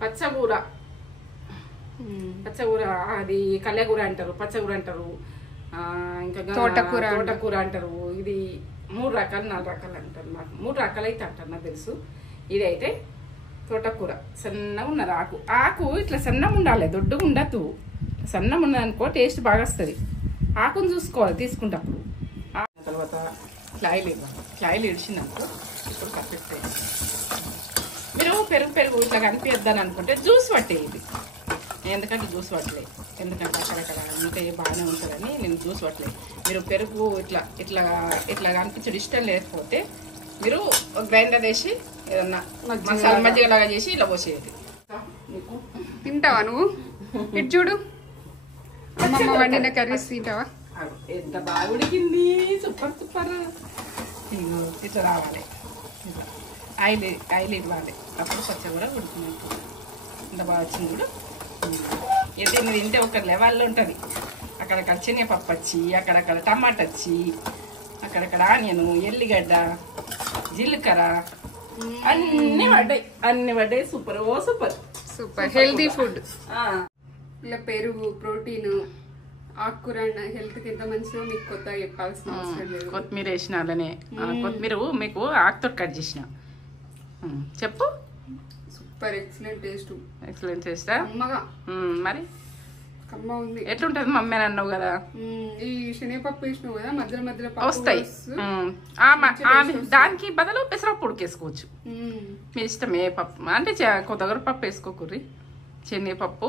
పచ్చగూర పచ్చగూర అది కళ్ళగూర అంటారు, పచ్చగూర అంటారు, ఇంకా తోటకూర అంటారు. ఇది 3 రకాలు 4 రకాలు అంటారు. నాకు 3 రకాలు అయితే అంటారు నాకు తెలుసు. ఇదైతే తోటకూర సన్నగా ఉన్నది. ఆకు ఇట్లా సన్నం ఉండాలి, దొడ్డుగా ఉండద్దు. సన్నం ఉన్నదనుకో టేస్ట్ బాగా వస్తుంది. ఆకును చూసుకోవాలి తీసుకుంటప్పుడు. తర్వాత క్లాయిలు ఇడిచిందనుకో ఇప్పుడు కప్పిస్తాయి. మీరు పెరుగు ఇట్లా కనిపిద్దాని అనుకుంటే జ్యూస్ పట్టేది. ఎందుకంటే జ్యూస్ పట్టలేదు, ఎందుకంటే అక్కడక్కడ ఉంటే బాగానే ఉంటుందని నేను జ్యూస్ పట్టలేదు. మీరు పెరుగు ఇట్లా ఇట్లా ఇట్లా కనిపించడం ఇష్టం లేకపోతే మీరు గ్రైండర్ వేసి ఏదన్నా మసాలా మజ్జిగలాగా చేసి ఇలా పోసేది. తింటావా నువ్వు? ఇటు చూడు, అమ్మమ్మ వండిన కర్రీస్ తింటావా? ఎంత బాగా ఉడికింది, సూపర్. ఇట్లా రావాలి, ఆయిల్ ఇవ్వాలి, అప్పుడు పచ్చ కూడా ఉడికినట్టు. ఎంత బాగా వచ్చింది కూడా. దీన్ని తింటే ఒక లెవెల్లో ఉంటుంది. అక్కడక్కడ శనగపప్పు వచ్చి, అక్కడక్కడ టమాటా వచ్చి, అక్కడక్కడ ఆనియన్, ఎల్లిగడ్డ, జీలకర్ర అన్ని పడ్డాయి. Super healthy food. ఇలా పెరుగు, ప్రోటీన్, ఆకుకూర హెల్త్ కి ఎంత మంచిదో మీకు కొత్తగా చెప్పాల్సిన అవసరం లేదు. కొత్తిమీర వేసిన అలానే కొత్తిమీర మీకు ఆకుతో కట్ చేసిన చెప్పు. Super excellent taste. అమ్మగా మరి కమ్మ ఉంది. ఎట్లుంటది మమ్మీ అని అన్నావు కదా. ఈ శనగపప్పు వేసినావు కదా, మధ్యలో వస్తాయి. దానికి బదులు పెసరపప్పు ఉడికేసుకోవచ్చు, మీ ఇష్టం. ఏ పప్పు అంటే కొద్దిగా పప్పు వేసుకోకూరి, శనగపప్పు,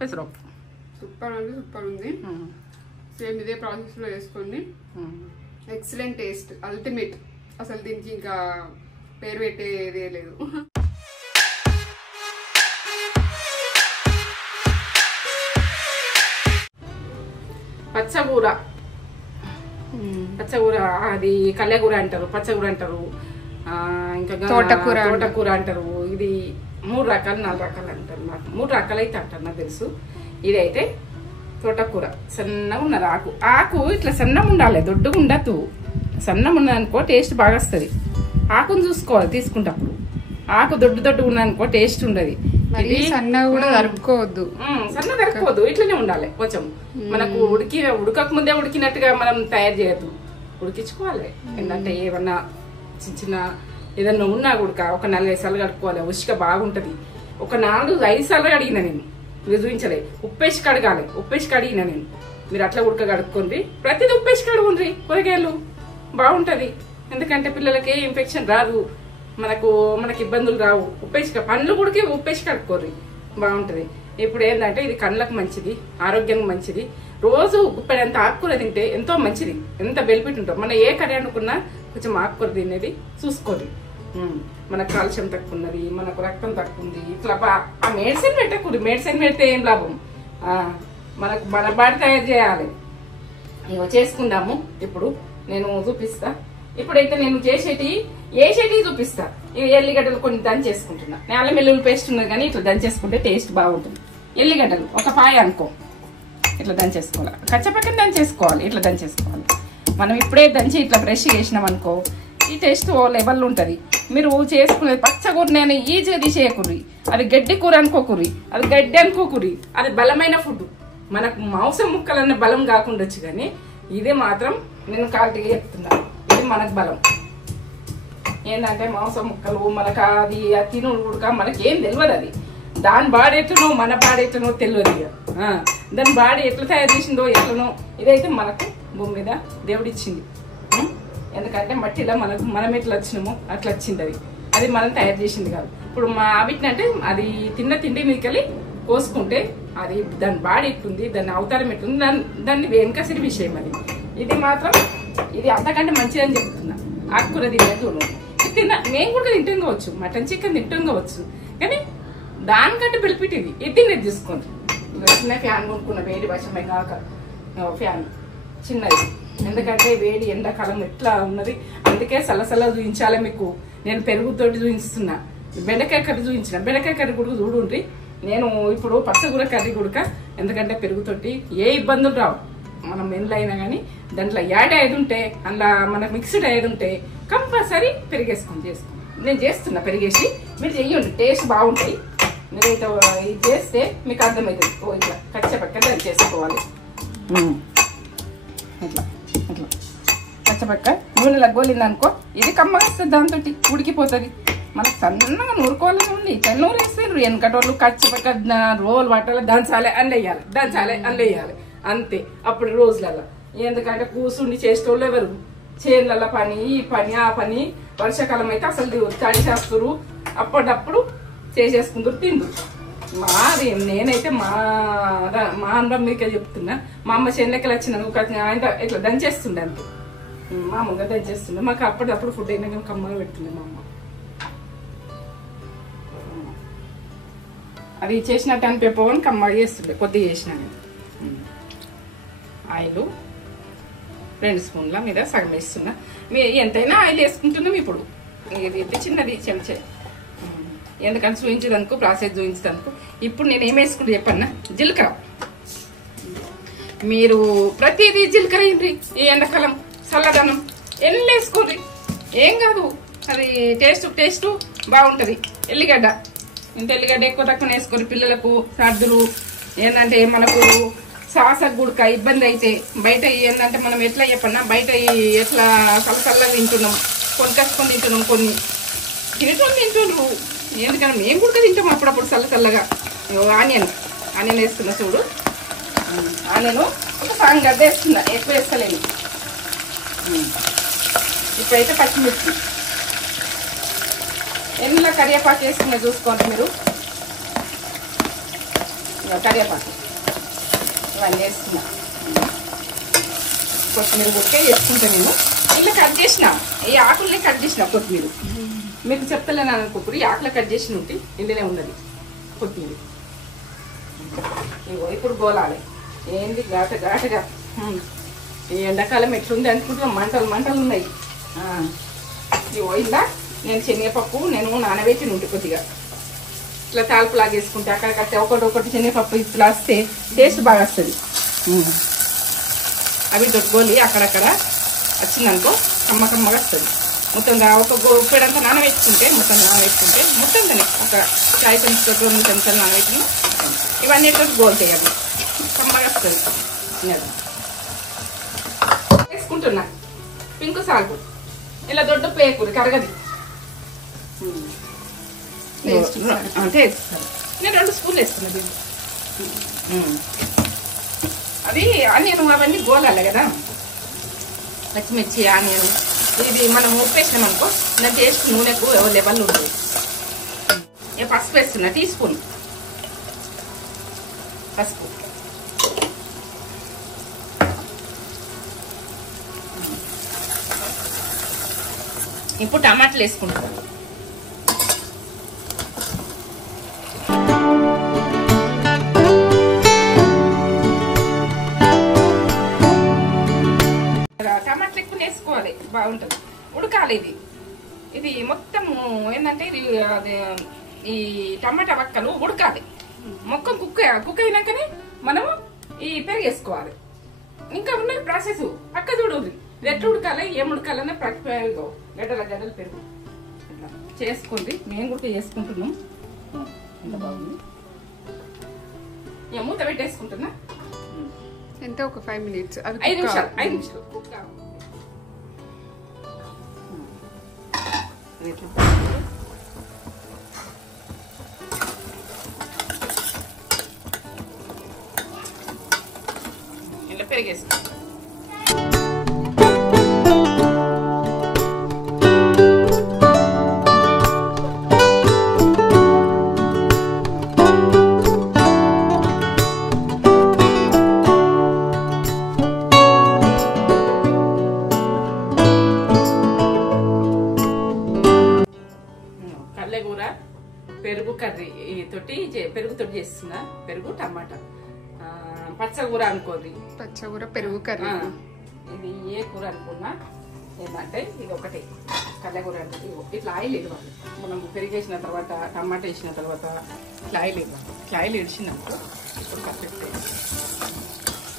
పెసరపప్పు. సూపర్ ఉంది. సేమ్ ఇదే ప్రాసెస్ లో వేసుకోండి. Excellent taste, ultimate. అసలు దీనికి ఇంకా పేరు పెట్టేదే లేదు. పచ్చగూర అది కళ్ళగూర అంటారు, పచ్చగూర అంటారు, ఇంకా తోటకూర అంటారు. ఇది 3 రకాలు 4 రకాలు అంటారు. నాకు 3 రకాలు అయితే అంటారు నాకు తెలుసు. ఇదైతే తోటకూర సన్నగా ఉన్నది. ఆకు ఇట్లా సన్నం ఉండాలి, దొడ్డుగా ఉండద్దు. సన్నం ఉన్నదనుకో టేస్ట్ బాగా వస్తుంది. ఆకును చూసుకోవాలి తీసుకుంటప్పుడు. ఆకు దొడ్డు ఉన్నదనుకో టేస్ట్ ఉండదు. సన్నగా తరుక్కోవద్దు, ఇట్లనే ఉండాలి. కొంచెం మనకు ఉడకక ముందే ఉడికినట్టుగా మనం తయారు చేయద్దు, ఉడికించుకోవాలి. ఏంటంటే ఏమన్నా చిన్న ఏదన్నా ఉన్నా కూడా ఒక 4-5 సార్లు కడుక్కోవాలి. ఉష్క బాగుంటది. ఒక 4-5 సార్లు కడిగిన నేను, మీరు చూపించలే. ఉప్పేసి కడిగిన నేను. మీరు అట్లా కడుక్కోండి. ప్రతిదీ ఉప్పేసి కడుగుండ్రి. కూరగాయలు బాగుంటది. ఎందుకంటే పిల్లలకి ఇన్ఫెక్షన్ రాదు, మనకి ఇబ్బందులు రావు. పండ్లు కూడా ఉప్పేసి కడుక్కోర్రి, బాగుంటది. ఇప్పుడు ఏంటంటే ఇది కళ్ళకు మంచిది, ఆరోగ్యంగా మంచిది. రోజు ఉప్పేంత ఆకుకూర తింటే ఎంతో మంచిది. ఎంత బెనిఫిట్ ఉంటుంది. మన ఏ కర్రీ అనుకున్నా కొంచెం ఆకుకూర తినేది చూసుకోండి. మనకు కాల్షియం తక్కువ ఉన్నది, మనకు రక్తం తక్కువ ఉంది. ఇట్లా ఆ మెడిసిన్ పెట్టకూడదు. మెడిసిన్ పెడితే ఏం లాభం? మన బాడీ తయారు చేయాలి. ఇవి చేసుకుందాము. ఇప్పుడు నేను చూపిస్తా. ఇప్పుడైతే నేను చేసేటి చూపిస్తా. ఇవి ఎల్లిగడ్డలు కొన్ని దంచేసుకుంటున్నా. నేను అల్లం వెల్లుల్లి పేస్ట్ ఉన్నది కానీ ఇట్లా దంచేసుకుంటే టేస్ట్ బాగుంటుంది. ఎల్లిగడ్డలు ఒక పాయ అనుకో, ఇట్లా దంచేసుకోవాలి. కచ్చపక్కన దంచేసుకోవాలి, ఇట్లా దంచేసుకోవాలి. మనం ఇప్పుడే దంచి ఇట్లా బ్రష్ చేసినాం అనుకో ఈ టేస్ట్ ఓ లెవెల్ ఉంటుంది. మీరు చేసుకునేది పచ్చకూర నేను ఈజీగా తీసేయకూరి. అది గడ్డి కూర అనుకోకూరి, అది గడ్డి అనుకోకూరి. అది బలమైన ఫుడ్. మనకు మాంసం ముక్కలన్న బలం కాకుండొచ్చు కానీ ఇది మాత్రం నేను క్వాలిటీగా చెప్తున్నాను. ఇది మనకు బలం. ఏంటంటే మాంసం ముక్కలు మనకు అది తినుడు ఉడక మనకేం తెలియదు. అది దాని బాడీ ఎట్లనో మన బాడీ ఎట్లనో తెలియదు. దాని బాడీ ఎట్లా తయారు చేసిందో ఎట్లనో ఇదైతే మనకు భూమి మీద దేవుడు ఇచ్చింది. ఎందుకంటే మట్టిలో మనం ఎట్లా వచ్చినామో అట్లా వచ్చింది. అది మనం తయారు చేసింది కాదు. ఇప్పుడు మా వీటినంటే అది తిన్న తిండి మీదకెళ్ళి కోసుకుంటే అది దాని బాడీ ఎట్లుంది, దాని అవతారం ఎట్లుంది, దాన్ని వెనకసిరి విషయం. అది ఇది మాత్రం ఇది అంతకంటే మంచిదని చెప్తున్నా. ఆకుకూర తినేది చూడండి. మేము కూడా తింటాం కావచ్చు, మటన్ చికెన్ తింటాం కావచ్చు, కానీ దానికంటే బెనిఫిట్ ఇది తినేది తీసుకోండి. చిన్న ఫ్యాన్ కొనుక్కున్న, వేడి వర్షమే కాక ఫ్యాన్ చిన్నది. ఎందుకంటే వేడి ఎండాకాలం ఎట్లా ఉన్నది, అందుకే సలసల చూపించాలి మీకు. నేను పెరుగుతోటి చూపిస్తున్నా. బెండకాయ కర్రీ చూపించిన, బెండకాయ కర్రీ కూడా చూడుండ్రి. నేను ఇప్పుడు పచ్చగూర కర్రీ కూడా, ఎందుకంటే పెరుగుతోటి ఏ ఇబ్బందులు రావు. మనం ఎండ్లైనా కానీ దాంట్లో యాడ్ అయ్యేది ఉంటే, అందులో మనకు మిక్స్డ్ అయ్యేది ఉంటే కంపల్సరీ పెరిగేసుకొని చేసుకోండి. నేను చేస్తున్నా పెరిగేసి, మీరు చెయ్యండి, టేస్ట్ బాగుంటాయి. మీరు ఇట్లా ఇది చేస్తే మీకు అర్థమవుతుంది. ఓ ఇట్లా కచ్చపక్క దాన్ని చేసుకోవాలి. ఇట్లా ఇట్లా కచ్చపక్క నూనెలో గోలింది అనుకో ఇది కమ్మగా వస్తుంది, దాంతో ఉడికిపోతుంది. మనకు సన్నగా నూరుకోవాలని ఉంది. నూరు వేస్తారు వెనకటోళ్ళు కచ్చపక్క రోలు పట్టాలి, దంచాలి అల్లు వేయాలి, దంచాలి అల్లు వేయాలి అంతే. అప్పుడు రోజులలో ఎందుకంటే కూర్చుండి చేసేటోళ్ళు ఎవరు? చేనుల పని, ఈ పని, ఆ పని. వర్షాకాలం అయితే అసలు తడి చేస్తారు, అప్పటికప్పుడు చేసేసుకుంటారు తిందు. మాది నేనైతే మా అనుభవం మీకే చెప్తున్నా. మా అమ్మ చేనులకి వచ్చిన ఆయన ఇట్లా దంచేస్తుండే అంతే, మామూలుగా దంచేస్తుండే. మాకు అప్పటికప్పుడు ఫుడ్ అయినా కానీ కమ్మగా పెడుతుండే మా అమ్మ. అది చేసినట్టు అనిపించని కమ్మగా చేస్తుండే, కొద్దిగా చేసిన. ఆయిల్ 2 స్పూన్ల మీద సగం వేస్తున్నా. ఎంతైనా ఆయిల్ వేసుకుంటున్నాం ఇప్పుడు. ఇది చిన్నది చెంచే, ఎందుకంటే చూపించేదనుకో ప్రాసెస్ చూపించేదనుకో. ఇప్పుడు నేను ఏం వేసుకుంటూ చెప్పన్నా, జీలకర్ర. మీరు ప్రతిదీ జీలకర్ర ఏంటి ఈ ఎండాకాలం చల్లదనం ఎన్ని వేసుకోండి, ఏం కాదు. అది టేస్ట్ బాగుంటుంది. ఎల్లిగడ్డ ఇంత ఎల్లిగడ్డ ఎక్కువ తక్కువ వేసుకోరు. పిల్లలకు సర్దులు ఏంటంటే మనకు సాసకు గుడక ఇబ్బంది అయితే బయట ఏంటంటే మనం ఎట్లా చెప్పన్నా, బయట ఎట్లా చల్లగా తింటున్నాం, కొనుక్కొని తింటున్నాం. కొన్ని తింటుండ్రు, ఎందుకంటే మేము కూడా తింటాం అప్పుడప్పుడు చల్లగా. ఆనియన్ వేస్తున్నా చూడు. ఆనియన్ ఒక సగం గడ్డ వేస్తున్నా, ఎక్కువ వేస్తలేను. ఇప్పుడైతే పచ్చిమిర్చి, ఎన్నో కరివేపాకు వేస్తున్నా చూసుకోండి మీరు. కరివేపాకు ఇవన్నీ వేస్తున్నా. కొత్తిమీర గుట్టే వేసుకుంటా నేను. ఇలా కట్ చేసిన ఈ ఆకుల్ని కట్ చేసిన కొత్తిమీర. మీకు చెప్తలేను అనుకోకూడదు, ఈ ఆకులు కట్ చేసిన ఉంటే ఇందులో ఉన్నది కొత్తిమీర. ఇగో ఇప్పుడు గోలాలి. ఏంది ఘాటగా ఈ ఎండాకాలం ఎట్లుంది అనుకుంటున్నాం, మంటలు ఉన్నాయి. ఇగో ఇలా నేను శనగపప్పు నానబెట్టిన ఉంటే కొద్దిగా ఇట్లా తాల్పు లాగేసుకుంటే అక్కడికట్టే ఒకటి శనగపప్పు ఇట్లా వస్తే టేస్ట్ బాగా వస్తుంది. అవి దొడ్గోలి అక్కడక్కడ వచ్చిందనుకో కమ్మగా వస్తుంది. మొత్తంగా ఒక ఉప్పేడంతా నానబెట్టుకుంటే మొత్తం దాన్ని ఒక చాయ్ చెంచా 2 చెంచాలు నానబెట్టిన ఇవన్నీ గోల్ చేయాలి, కమ్మగా వస్తుంది. వేసుకుంటున్నా పింకు సాల్ట్. ఇలా దొడ్డు పేకూరి కరగది. నేను 2 స్పూన్లు వేస్తున్నా దీన్ని. అది ఆనియన్ అవన్నీ గోలాలి కదా, పచ్చిమిర్చి ఆనియన్. ఇది మనం ఉప్పు వేసినాం అనుకో దాని టేస్ట్ నూనెకు లెవెల్ ఉంటుంది. పసుపు వేస్తున్నా 1 టీ స్పూన్ పసుపు. ఇప్పుడు టమాటాలు వేసుకుంటాం. టమాటాలు ఎక్కువ వేసుకోవాలి, బాగుంటుంది. ఉడకాలి ఇది మొత్తం ఏంటంటే ఇది ఈ టమాటా వక్కలు ఉడకాలి. మొత్తం కుక్ అయినాకనే మనము ఈ పెరుగు వేసుకోవాలి. ఇంకా ఉన్నది ప్రాసెస్ పక్క చూడండి. ఎట్లా ఉడకాలి, ఏం ఉడకాలనే ప్రతిపాయలు గడ్డలు పెరుగు ఇట్లా చేసుకోండి. మేము కూడా చేసుకుంటున్నాం. ఎంత బాగుంది. మూత పెట్టేసుకుంటున్నా. ఎంత ఒక 5 మినిట్స్, 5 నిమిషాలు కుక్ కావాలి. ఇలా పెరిగేసుకో. కల్లెగూర పెరుగు కర్రీ పెరుగుతో చేస్తున్నా. పెరుగు టమాటా పచ్చగూర అనుకోండి, పచ్చగూర పెరుగు కర్రీ. ఇది ఏ కూర అనుకున్నా ఏంటంటే ఇది ఒకటి కల్లెగూర అంటే ఇట్లా ఆయిల్ ఇవ్వాలి. మనం పెరిగేసిన తర్వాత టమాటా వేసిన తర్వాత ఇట్లా ఆయిల్ ఇవ్వాలి. ఇట్లా ఆయిల్ ఇడిచినప్పుడు ఇప్పుడు పర్ఫెక్ట్.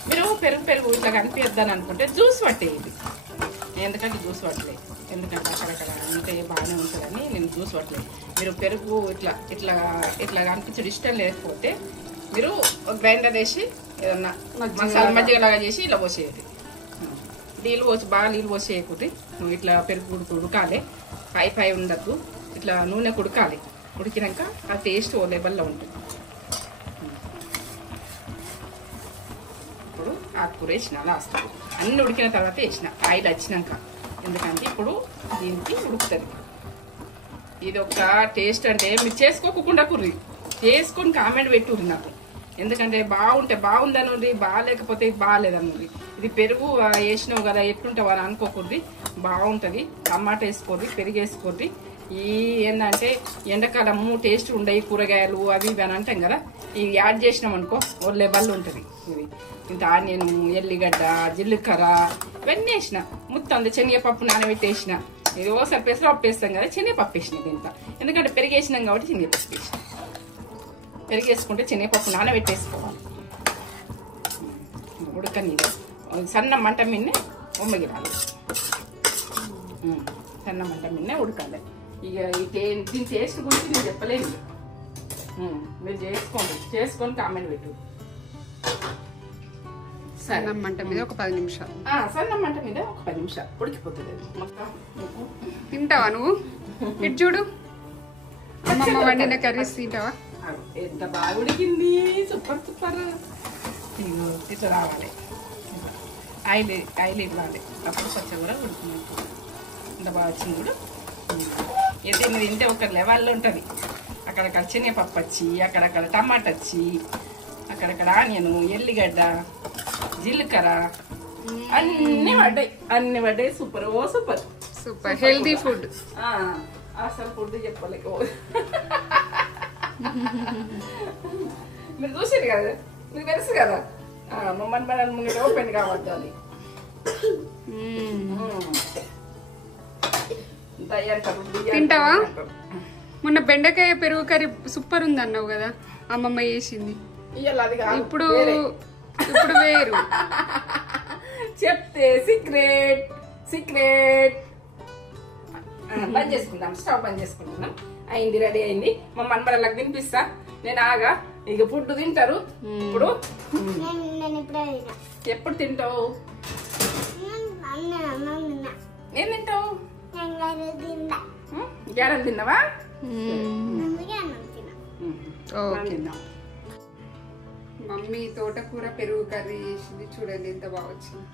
మీరు పెరుగు ఇట్లా కనిపిద్దాని అనుకుంటే జ్యూస్ పట్టేది, ఎందుకంటే జ్యూస్ పట్టలేదు. ఎందుకంటే అక్కడక్కడ ఉంటే బాగానే ఉంటుందని నేను చూసుకోవట్లేదు. మీరు పెరుగు ఇట్లా ఇట్లా ఇట్లా అనిపించడం ఇష్టం లేకపోతే మీరు గ్రైండర్ వేసి ఏదన్నా మసాలా మజ్జిగలాగా చేసి ఇలా పోసేది. నీళ్ళు పోసి బాగా నీళ్ళు పోసేయకపోతే నువ్వు ఇట్లా పెరుగు ఉడకాలి, పై ఉండద్దు, ఇట్లా నూనె ఉడకాలి. ఉడికినాక ఆ టేస్ట్ ఓ లెవెల్లో ఉంటుంది. ఇప్పుడు ఆకుకూర వేసిన లాస్ట్ అన్నీ ఉడికిన తర్వాత వేసిన ఆయిల్ వచ్చినాక, ఎందుకంటే ఇప్పుడు దీనికి ఉడుకుతుంది. ఇది ఒక టేస్ట్ అంటే మీరు చేసుకోకుండా కుర్రి చేసుకొని కామెంట్ పెట్టుర్రి నాకు. ఎందుకంటే బాగుంటే బాగుందనుర్రి, బాగాలేకపోతే బాగాలేదనుర్రి. ఇది పెరుగు వేసినావు కదా ఎట్లుంటావు అని అనుకోకూడదు, బాగుంటుంది. టమాటా వేసుకోర్రి, పెరుగు వేసుకోర్రి. ఈ ఏంటంటే ఎండాకాలము టేస్ట్ ఉండయి కూరగాయలు అవి ఇవి అని అంటాం కదా, ఇవి యాడ్ చేసినాం అనుకో ఓ లెవెల్ ఉంటుంది. ఇది ఇంత ఆనియన్, ఎల్లిగడ్డ, జీలకర్ర ఇవన్నీ వేసిన. మొత్తం శనగపప్పు నానబెట్టేసిన. ఇది ఓసారి పెసరపప్పు వేస్తాం కదా, శనగపప్పు వేసిన దీంత. ఎందుకంటే పెరుగు వేసినాం కాబట్టి శనగపప్పు వేసిన. పెరుగు వేసుకుంటే శనగపప్పు నానబెట్టేసుకోవాలి. ఉడకని సన్న మంట మిన్నే ఉమ్మగిరాలి, సన్న మంట మిన్నే ఉడకాలి. ఇక దీని టేస్ట్ గురించి నేను చెప్పలేదు, మీరు చేసుకొని కామెంట్ పెట్టు. సన్న మంట మీద ఒక 10 నిమిషాలు, సన్న మంట మీద ఒక 10 నిమిషాలు ఉడికిపోతుంది. తింటావా నువ్వు? ఇటు చూడు, అమ్మమ్మ వండిన కర్రీస్ తింటావా? ఎంత బాగా ఉడికింది, సూపర్ సూపర్. ఇట్లా రావాలి, ఆయిల్ ఇవ్వాలి, అప్పుడు కొంచెం కూడా ఉడుకుతుంది. ఇంత బాగా వచ్చింది కూడా. ఇది తింటే ఒక లెవెల్లో ఉంటుంది. అక్కడక్కడ శనగపప్పు వచ్చి, అక్కడక్కడ టమాటా వచ్చి, అక్కడక్కడ ఆనియన్, ఎల్లిగడ్డ, జీలకర్ర అన్ని పడ్డాయి. సూపర్ ఓ సూపర్ సూపర్ హెల్తీ ఫుడ్. అసలు ఫుడ్ చెప్పలేక మీరు చూసారు కదా, మీకు తెలుసు కదా మమ్మల్ని మన ముందు ఓపెన్ కావద్దాలి. తింటావా? మొన్న బెండకాయ పెరుగు కర్రీ సూపర్ ఉంది అన్నావు కదా, అమ్మమ్మ చేసింది. ఇప్పుడు వేరు చెప్తే సీక్రెట్ బంద్ చేసుకుందాం. స్టవ్ బంద్ చేసుకుంటున్నాం. అయింది, రెడీ అయింది. మా మనమరాళ్ళకి తినిపిస్తా నేను. ఆగా ఇక ఫుడ్ తింటారు. ఇప్పుడు ఎప్పుడు తింటావు? ఏం తింటావు? గ్యారెలు తిన్నావా? మమ్మీ తోటకూర పెరుగు కర్రీ చేసింది, చూడండి ఎంత బాగా వచ్చింది.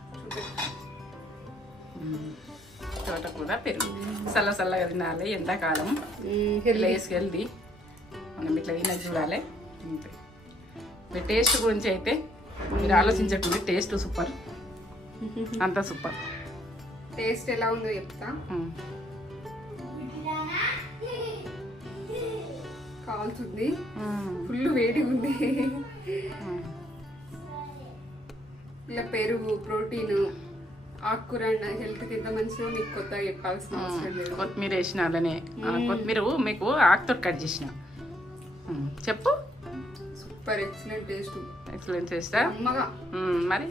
తోటకూర పెరుగు చల్లగా తినాలి. ఎండాకాలం హెల్దీ మనం ఇట్లా తినది చూడాలి. మీ టేస్ట్ గురించి అయితే మీరు ఆలోచించకుండా టేస్ట్ సూపర్, అంత సూపర్. టేస్ట్ ఎలా ఉందో చెప్తా. కాలుతుంది, ఫుల్ వేడి ఉంది. ఇలా పెరుగు, ప్రోటీన్, ఆకుకూర హెల్త్ కి ఎంత మంచిదో మీకు కొత్తగా చెప్పాల్సిన అవసరం లేదు. కొత్తిమీర వేసిన అలానే కొత్తిమీర మీకు ఆకుతో కట్ చేసిన. చెప్పు. Super excellent taste. ఎక్సలెంట్ టేస్టా? అమ్మగా మరి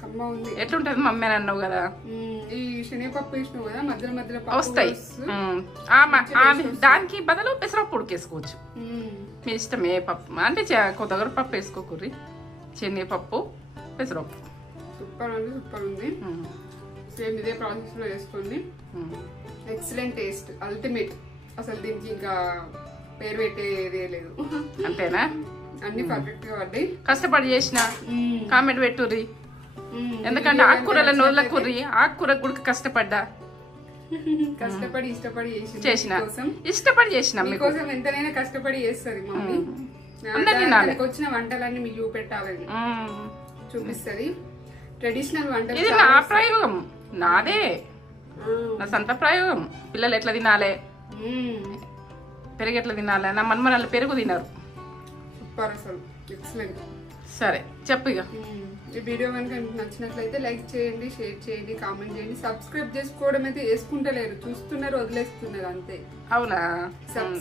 కమ్మ ఉంది. ఎట్లుంటది మమ్మీ అని అన్నావు కదా. ఈ శనగపప్పు వేసినావు కదా, మధ్యలో వస్తాయి. దానికి బదులు పెసరపప్పు ఉడికేసుకోవచ్చు. మీ ఇష్టం ఏ పప్పు అంటే కొద్దిగా పప్పు వేసుకోకూరి. శనగపప్పు, పెసరపప్పు సూపర్ ఉంది, సూపర్ ఉంది. సేమ్ ఇదే ప్రాసెస్ లో వేసుకోండి. Excellent taste, ultimate. అసలు దీనికి ఇంకా పేరు పెట్టేదే లేదు. అంతేనా? అన్ని పర్ఫెక్ట్ గా పడ్డాయి. కష్టపడి చేసిన కామెంట్ పెట్టుర్రి. ఎందుకంటే ఆకుకూరల నోళ్ళ కూర్రి, ఆకుకూర గుడికి కష్టపడి ఇష్టపడి చేసిన. ఇష్టపడి చేసిన మీకోసం ఎంతైనా కష్టపడి చేస్తుంది మమ్మీ. వచ్చిన వంటలన్నీ మీకు చూపెట్టాలని చూపిస్తుంది. ట్రెడిషనల్ వంటలు. ఇది నా ప్రయోగం, నాదే, నా సొంత ప్రయోగం. పిల్లలు ఎట్లా తినాలి, పెరుగు ఎట్లా తినాలి. నా మనమరాళ్ళు పెరుగు తినరు. సూపర్, అసలు ఎక్సలెంట్. సరే చెప్పు. ఇక ఈ వీడియో కనుక నచ్చినట్లయితే లైక్ చేయండి, షేర్ చేయండి, కామెంట్ చేయండి. సబ్స్క్రైబ్ చేసుకోవడం అయితే చేసుకుంటలేరు, చూస్తున్నారు, వదిలేస్తున్నారు అంతే. అవునా?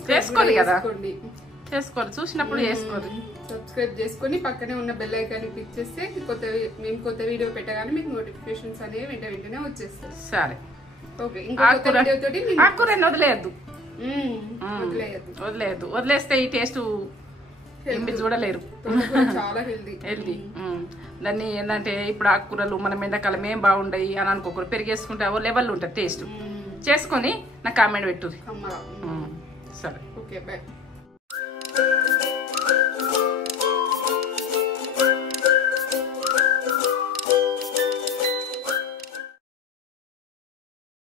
చేసుకోండి కదా, చేసుకోండి, చూసినప్పుడు చేసుకోండి. సబ్స్క్రైబ్ చేసుకొని పక్కనే ఉన్న బెల్ ఐకాన్ క్లిక్ చేస్తే మేము కొత్త వీడియో పెట్టగానే మీకు నోటిఫికేషన్స్ అనేవి వెంటనే వచ్చేస్తాయి. సరే. ఓకే ఇంకొక వీడియో తోటి ఆకుకూరని వదిలేయద్దు వదిలేయద్దు. వదిలేయద్దు. వదిలేస్తే ఈ టేస్ట్ ఏమి చూడలేరు. చాలా హెల్దీ. దాన్ని ఏంటంటే ఇప్పుడు ఆకుకూరలు మనం ఎండాకాలం ఏం బాగుండయి అని అనుకోకూడదు. పెరిగేసుకుంటే అవో లెవెల్ ఉంటుంది టేస్ట్. చేసుకొని నాకు కామెంట్ పెట్టు. అమ్మ సరే ఓకే బాయ్.